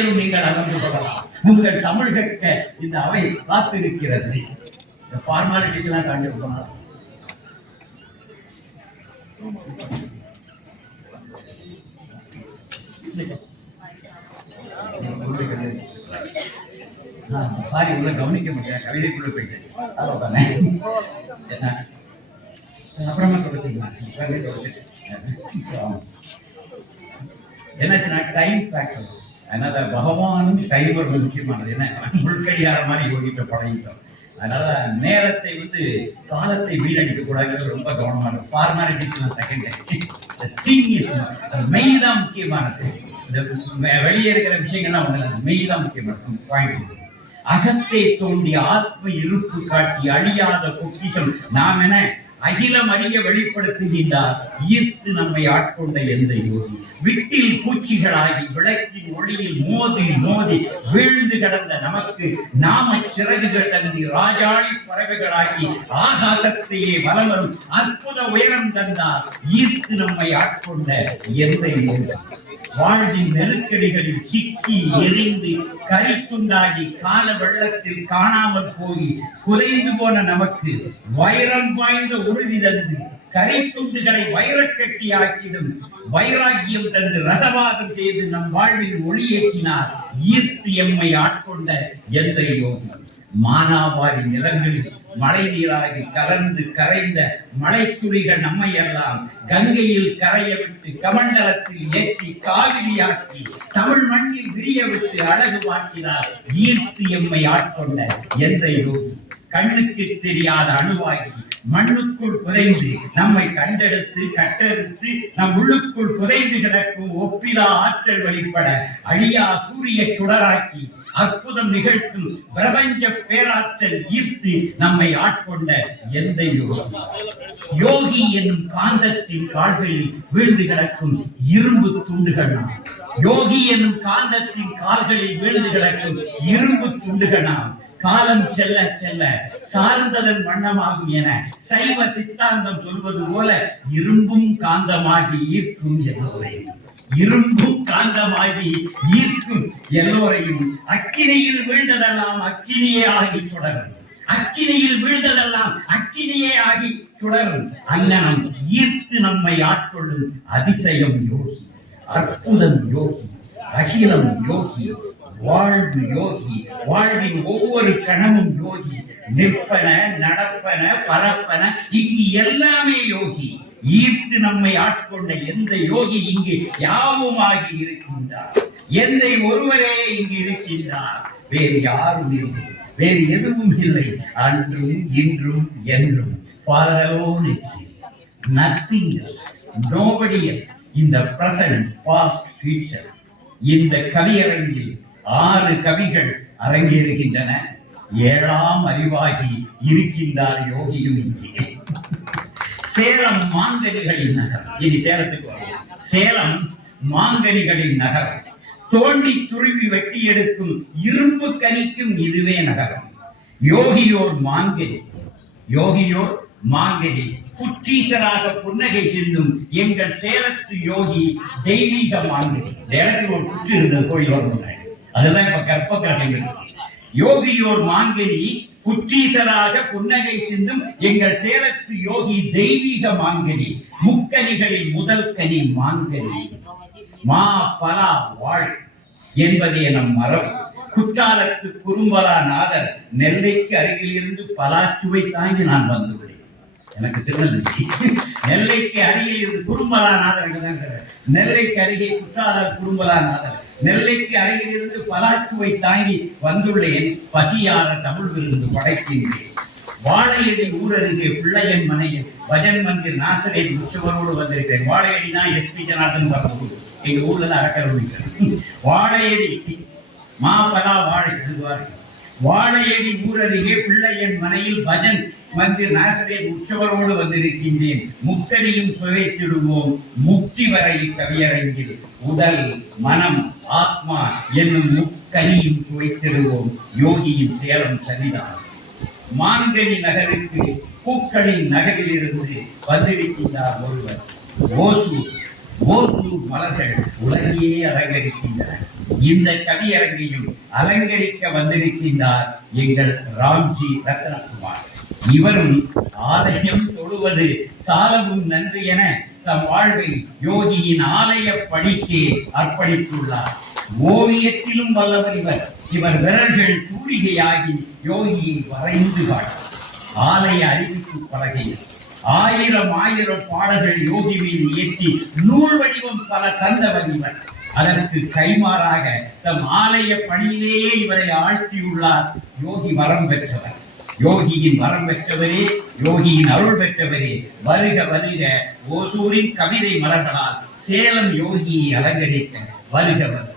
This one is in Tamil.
அவையிலும் நீங்கள் அமர்ந்து கொள்ளலாம் உங்கள் தமிழ் கற்க இந்த அவை காத்திருக்கிறது. இந்த ஃபார்மாலிட்டிஸ் எல்லாம் தாண்டி போகலாம் சாரி உள்ள கவனிக்க முடியாது. கவிதைக்குள்ள போயிட்டேன். என்ன? அப்புறமா தொடச்சிக்கலாம் தொடச்சிட்டு என்னாச்சுன்னா டைம் ஃபேக்டர் அதனால பகவானும் டைம் முக்கியமானது. என்ன முழுக்கையார மாதிரி ஓடிட்டு பழகிட்டோம். அதனால நேரத்தை வந்து காலத்தை வீணடிக்க கூடாதுங்கிறது ரொம்ப கவனமா இருக்கும் ஃபார்மாலிட்டிஸ்லாம் செகண்ட் திங் இஸ் மெய் தான் முக்கியமானது. இந்த வெளியே இருக்கிற விஷயங்கள்லாம் ஒண்ணு இல்லை. மெய் தான் முக்கியமானது. பாயிண்ட் அகத்தை தோண்டி ஆத்ம இருப்பு காட்டி அழியாத பொக்கிஷம் நாம் என அகிலம் அறிய வெளிப்படுத்துகின்றார். ஈர்த்து நம்மை ஆட்கொண்ட எந்த யோகி? விட்டில் பூச்சிகளாகி விளக்கின் ஒளியில் மோதி மோதி வீழ்ந்து கிடந்த நமக்கு நாம சிறகுகள் தந்தி ராஜாளி பறவைகளாகி ஆகாசத்தையே வலம் அற்புத உயரம் தந்தார். ஈர்த்து நம்மை ஆட்கொண்ட எந்த யோகி? வாழ்வின் நெருக்கடிகளில் சிக்கி எரிந்து கரித்துண்டாகி கால வெள்ளத்தில் காணாமல் போய் குறைந்து போன நமக்கு வைரம் வாய்ந்த உறுதி தந்து கரித்துண்டுகளை வைரக்கட்டி ஆக்கிடும் வைராக்கியம் தந்து ரசவாதம் செய்து நம் வாழ்வில் ஒளியேற்றினார் ஈர்த்து எம்மை ஆட்கொண்ட எந்த யோகம் மானாவாரி நிலங்களில் மழை நீராகி கலந்து கரைந்த மழைத்துளிகள் நம்மை எல்லாம் கங்கையில் கரைய விட்டு கமண்டலத்தில் ஏற்றி காவிரியாக்கி தமிழ் மண்ணில் விரிய விட்டு அழகு மாற்றினார் ஈர்த்து எம்மை ஆட்கொண்ட என்ற யோகி கண்ணுக்கு தெரியாத அணுவாகி மண்ணுக்குள் புதைந்து நம்மை கண்டெடுத்து கட்டெடுத்து நம் உள்ளுக்குள் புதைந்து கிடக்கும் ஒப்பிலா ஆற்றல் வழிபட அழியா சூரிய சுடராக்கி அற்புதம் நிகழ்த்தும் பிரபஞ்ச பேராற்றல் ஈர்த்து நம்மை ஆட்கொண்ட எந்த யோகி? யோகி என்னும் காந்தத்தின் கால்களில் வீழ்ந்து கிடக்கும் இரும்பு துண்டுகள் நாம். யோகி என்னும் காந்தத்தின் கால்களில் வீழ்ந்து கிடக்கும் இரும்பு துண்டுகள் நாம். காலம் செல்ல செல்ல சார்ந்ததன் வண்ணமாகும் என சைவ சித்தாந்தம் சொல்வது போல இரும்பும் காந்தமாகி ஈர்க்கும் எல்லோரையும். இரும்பும் காந்தமாகி ஈர்க்கும் எல்லோரையும் அக்கினியில் வீழ்ந்ததெல்லாம் அக்கினியே ஆகி சுடரும். அக்கினியில் வீழ்ந்ததெல்லாம் அக்கினியே ஆகி சுடரும். அங்கனம் ஈர்த்து நம்மை ஆட்கொள்ளும் அதிசயம் யோகி அற்புதம் யோகி அகிலம் யோகி வாழ்வு யோகி வாழ்வின் ஒவ்வொரு கணமும் யோகி நிற்பன நடப்பன பரப்பன இங்கு எல்லாமே யோகி ஈர்த்து நம்மை ஆட்கொண்ட எந்த யோகி இங்கு யாவுமாகி இருக்கின்றார் எந்தை ஒருவரே இங்கு இருக்கின்றார் வேறு யாரும் இல்லை வேறு எதுவும் இல்லை அன்றும் இன்றும் என்றும் Father alone exists. Nothing else. Nobody else. In இந்த கவியரங்கில் ஆறு கவிகள் அரங்கேறுகின்றன. ஏழாம் அறிவாகி இருக்கின்றார் யோகியும் இங்கே. சேலம் மாங்கனிகளின் நகரம். இனி சேலத்துக்கு சேலம் மாங்கனிகளின் நகரம். தோண்டி துருவி வெட்டி எடுக்கும் இரும்பு கனிக்கும் இதுவே நகரம். யோகியோர் மாங்கனி. யோகியோர் மாங்கனி. புற்றீசராக புன்னகை செல்லும் எங்கள் சேலத்து யோகி தெய்வீக மாங்கனி. இந்த ஒரு புற்று இருந்தது கோயில் வரும் அதெல்லாம் அதுதான் இப்ப கற்ப கிரகங்கள் யோகியோர் மாங்கனி புற்றீசராக புன்னகை சிந்தும் எங்கள் சேலத்து யோகி தெய்வீக மாங்கனி முக்கனிகளில் முதல் கனி மாங்கனி மா பலா வாழ் என்பதே நம் மரம். குற்றாலத்து குறும்பலா நாதர் நெல்லைக்கு அருகில் இருந்து பலாச்சுவை தாங்கி நான் வந்துள்ளேன் எனக்கு திருநெல்வேலி. நெல்லைக்கு அருகில் இருந்து குறும்பலா நாதர் நெல்லைக்கு அருகே குற்றால குறும்பலா நாதர். நெல்லைக்கு அருகில் இருந்து பலாச்சுவை தாங்கி வந்துள்ளேன் பசியார தமிழ் விருந்து படைக்கின்றேன். வாழையடி ஊரருகே பிள்ளையன் மனையில் பஜன் மந்திர் நாசரே உற்சவரோடு வந்திருக்கிறேன். வாழையடி தான் எஸ்பி ஜனார்தன் பார்க்க எங்க ஊர்ல தான் அறக்கல் வாழையடி மாபலா வாழை எழுதுவார்கள் வாழையடி ஊரருகே பிள்ளையன் மனையில் பஜன் மந்திர் நாசரே உற்சவரோடு வந்திருக்கின்றேன். முத்தனையும் சுவைத்திடுவோம். முக்தி வரை கவியரங்கில். உடல் மனம் ஆத்மா என்னும் முக்கனியும் சுவைத்திடுவோம். யோகியின் சேலம் சரிதான் மாங்கனி நகருக்கு பூக்களின் நகரில் இருந்து வந்திருக்கின்றார் ஒருவர். ஓசூர் ஓசூர் மலர்கள் உலகையே அலங்கரிக்கின்றன. இந்த கவியரங்கையும் அலங்கரிக்க வந்திருக்கின்றார் எங்கள் ராம்ஜி ரத்னகுமார். இவரும் ஆலயம் தொழுவது சாலவும் நன்று என தம் வாழ்வை யோகியின் ஆலய பணிக்கு அர்ப்பணித்துள்ளார். ஓவியத்திலும் வல்லவர் இவர். இவர் விரல்கள் தூரிகையாகி யோகியை வரைந்து காட்டும். ஆலய அறிவிப்பு பலகையில் ஆயிரம் ஆயிரம் பாடல்கள் யோகி மீது ஏற்றி நூல் வடிவம் பல தந்தவர் இவர். அதற்கு கைமாறாக தம் ஆலய பணியிலேயே இவரை ஆழ்த்தியுள்ளார். யோகி வரம் பெற்றவர். யோகியின் வரம் பெற்றவரே யோகியின் அருள் பெற்றவரே. வருக வருக ஓசூரின் கவிதை மலர்களால் சேலம் யோகியை அலங்கரிக்க வருக வருக.